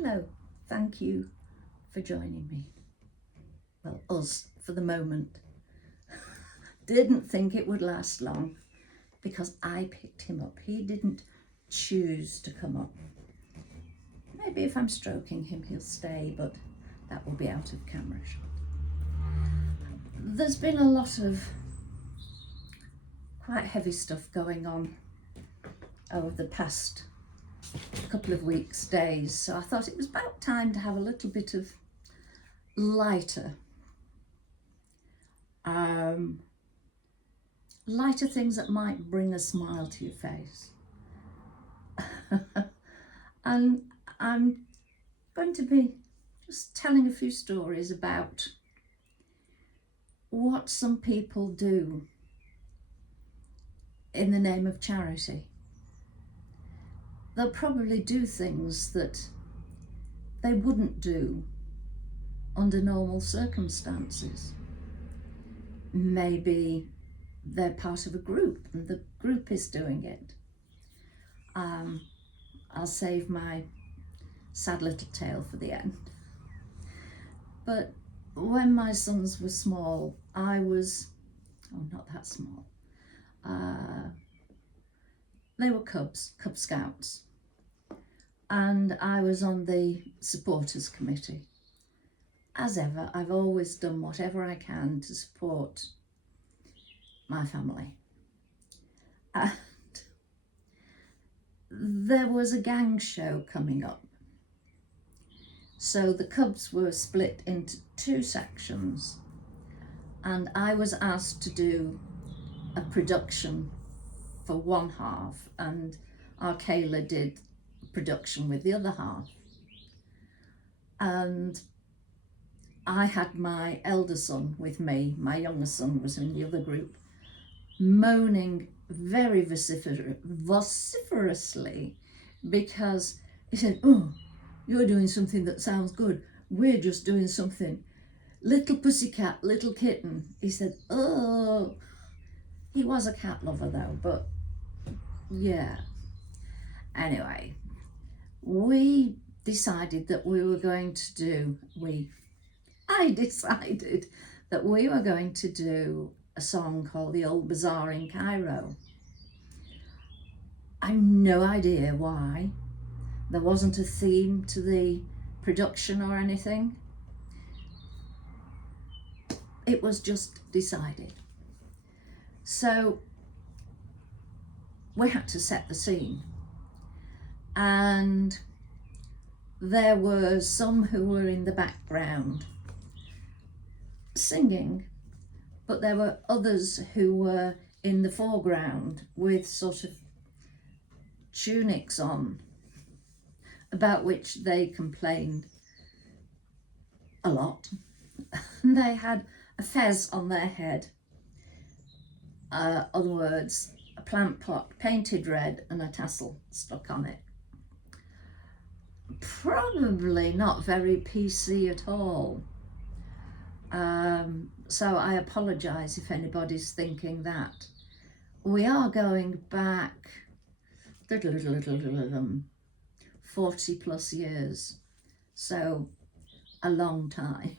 Hello, thank you for joining me. Well, us for the moment. Didn't think it would last long because I picked him up. He didn't choose to come up. Maybe if I'm stroking him, he'll stay, but that will be out of camera shot. There's been a lot of quite heavy stuff going on over the past couple of weeks, days, so I thought it was about time to have a little bit of lighter things that might bring a smile to your face. And I'm going to be just telling a few stories about what some people do in the name of charity. They'll probably do things that they wouldn't do under normal circumstances. Maybe they're part of a group and the group is doing it. I'll save my sad little tale for the end. But when my sons were small, I was, not that small, they were Cub Scouts, and I was on the supporters committee. As ever, I've always done whatever I can to support my family. And there was a gang show coming up. So the Cubs were split into two sections, and I was asked to do a production for one half, and Kayla did production with the other half. And I had my elder son with me, my younger son was in the other group, moaning very vociferously because he said, "Oh, you're doing something that sounds good. We're just doing something. Little pussycat, little kitten." He said, "Oh," he was a cat lover though, but yeah. Anyway, I decided that we were going to do a song called The Old Bazaar in Cairo. I've no idea why. There wasn't a theme to the production or anything. It was just decided. So we had to set the scene. And there were some who were in the background singing, but there were others who were in the foreground with sort of tunics on, about which they complained a lot. They had a fez on their head, other words, a plant pot painted red and a tassel stuck on it. Probably not very PC at all. So I apologise if anybody's thinking that. We are going back 40 plus years, so a long time.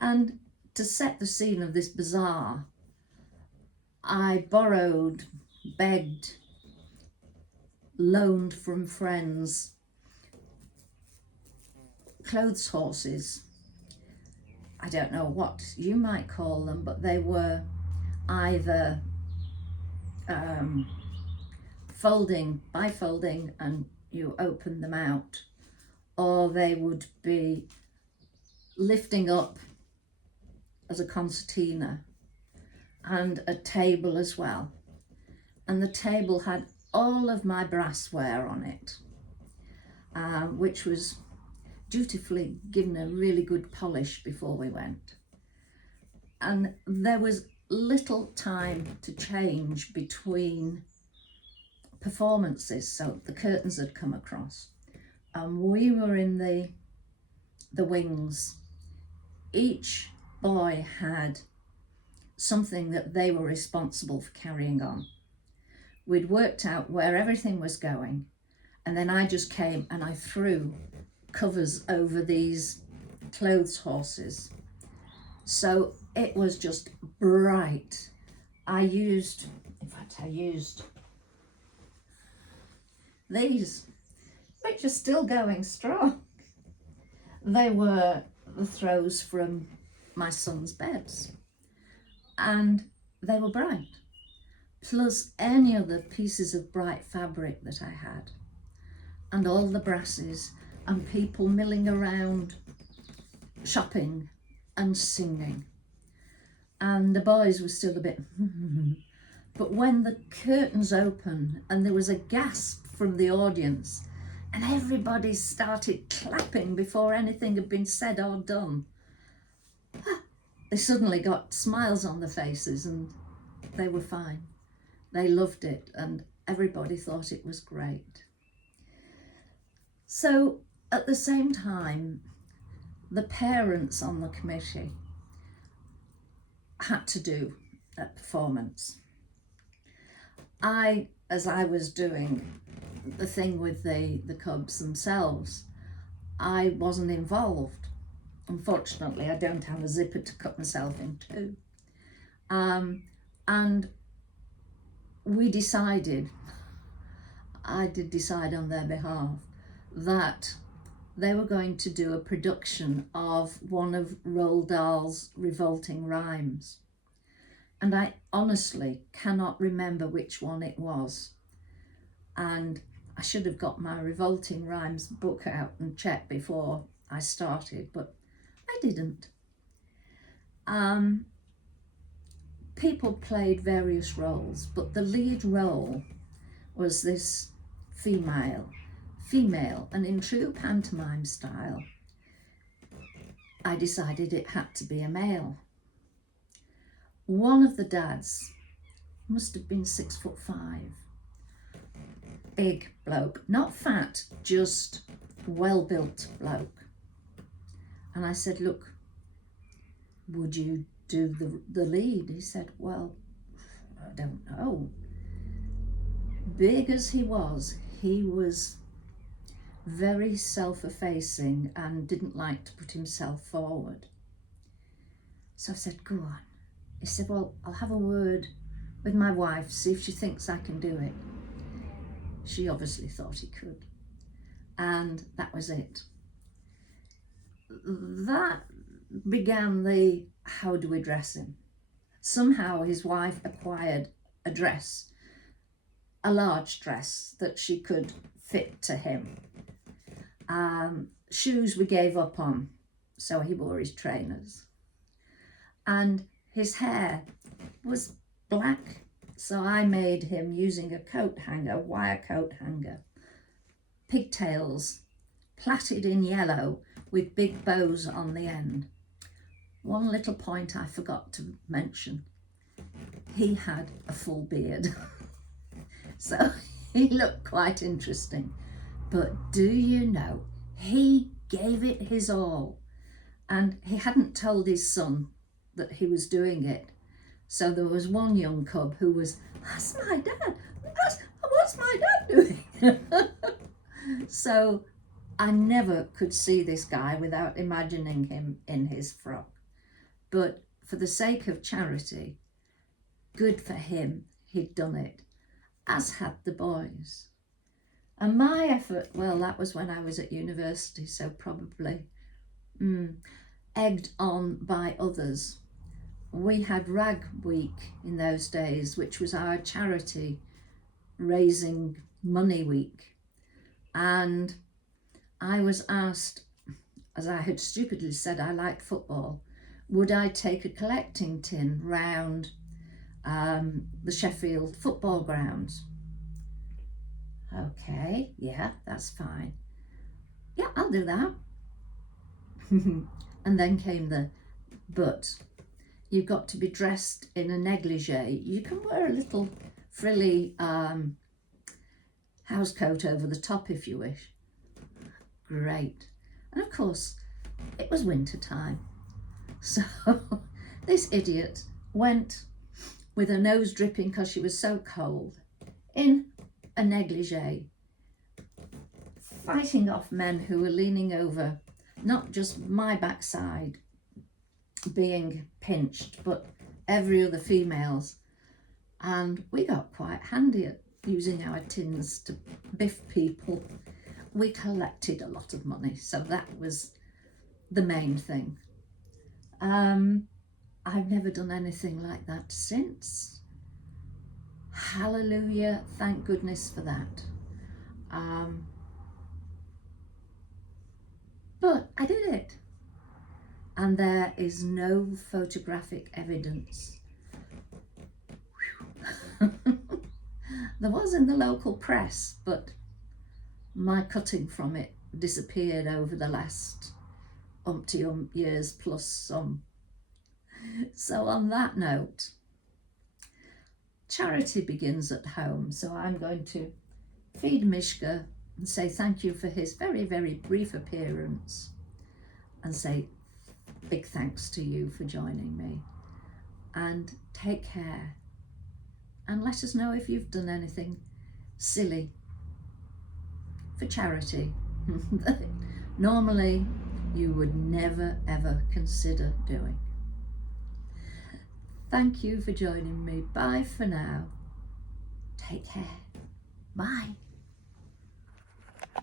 And to set the scene of this bazaar, I borrowed, begged, loaned from friends clothes horses. I don't know what you might call them, but they were either bifolding and you open them out, or they would be lifting up as a concertina, and a table as well. And the table had all of my brassware on it, which was dutifully given a really good polish before we went. And there was little time to change between performances, so the curtains had come across and we were in the wings. Each boy had something that they were responsible for carrying on. We'd worked out where everything was going, And then I just came and I threw covers over these clothes horses. So it was just bright. I used these, which are still going strong. They were the throws from my son's beds, and they were bright, plus any other pieces of bright fabric that I had, and all the brasses and people milling around, shopping and singing. And the boys were still a bit but when the curtains opened and there was a gasp from the audience and everybody started clapping before anything had been said or done, they suddenly got smiles on their faces and they were fine. They loved it and everybody thought it was great. So at the same time, the parents on the committee had to do a performance. As I was doing the thing with the cubs themselves, I wasn't involved. Unfortunately, I don't have a zipper to cut myself in two. And we decided, I did decide on their behalf, that they were going to do a production of one of Roald Dahl's Revolting Rhymes. And I honestly cannot remember which one it was. And I should have got my Revolting Rhymes book out and checked before I started, but I didn't. People played various roles, but the lead role was this female, and in true pantomime style, I decided it had to be a male. One of the dads must have been 6'5", big bloke, not fat, just well-built bloke. And I said, look, would you do the lead? He said, well, I don't know. Big as he was very self-effacing and didn't like to put himself forward. So I said, go on. He said, well, I'll have a word with my wife, see if she thinks I can do it. She obviously thought he could. And that was it. That began the how do we dress him. Somehow his wife acquired a dress, a large dress that she could fit to him. Shoes we gave up on, so he wore his trainers. And his hair was black, so I made him using a coat hanger, wire coat hanger, pigtails, plaited in yellow with big bows on the end. One little point I forgot to mention, he had a full beard. So he looked quite interesting. But do you know, he gave it his all. And he hadn't told his son that he was doing it. So there was one young cub who was, that's my dad. What's my dad doing? So I never could see this guy without imagining him in his frock. But for the sake of charity, good for him, he'd done it, as had the boys. And my effort, well, that was when I was at university, so probably egged on by others. We had Rag Week in those days, which was our charity raising money week. And I was asked, as I had stupidly said I liked football, would I take a collecting tin round the Sheffield football grounds? Okay, yeah, that's fine. Yeah, I'll do that. And then came but you've got to be dressed in a negligee. You can wear a little frilly house coat over the top if you wish. Great. And of course, it was winter time. So this idiot went with her nose dripping because she was so cold in a negligee. fighting off men who were leaning over not just my backside being pinched, but every other female's. And we got quite handy at using our tins to biff people. We collected a lot of money, so that was the main thing. I've never done anything like that since. Hallelujah, thank goodness for that. But I did it. And there is no photographic evidence. There was in the local press, but my cutting from it disappeared over the last years plus some. So on that note, charity begins at home. So I'm going to feed Mishka and say thank you for his very, very brief appearance, and say big thanks to you for joining me, and take care, and let us know if you've done anything silly for charity that normally you would never ever consider doing. Thank you for joining me. Bye for now. Take care. Bye.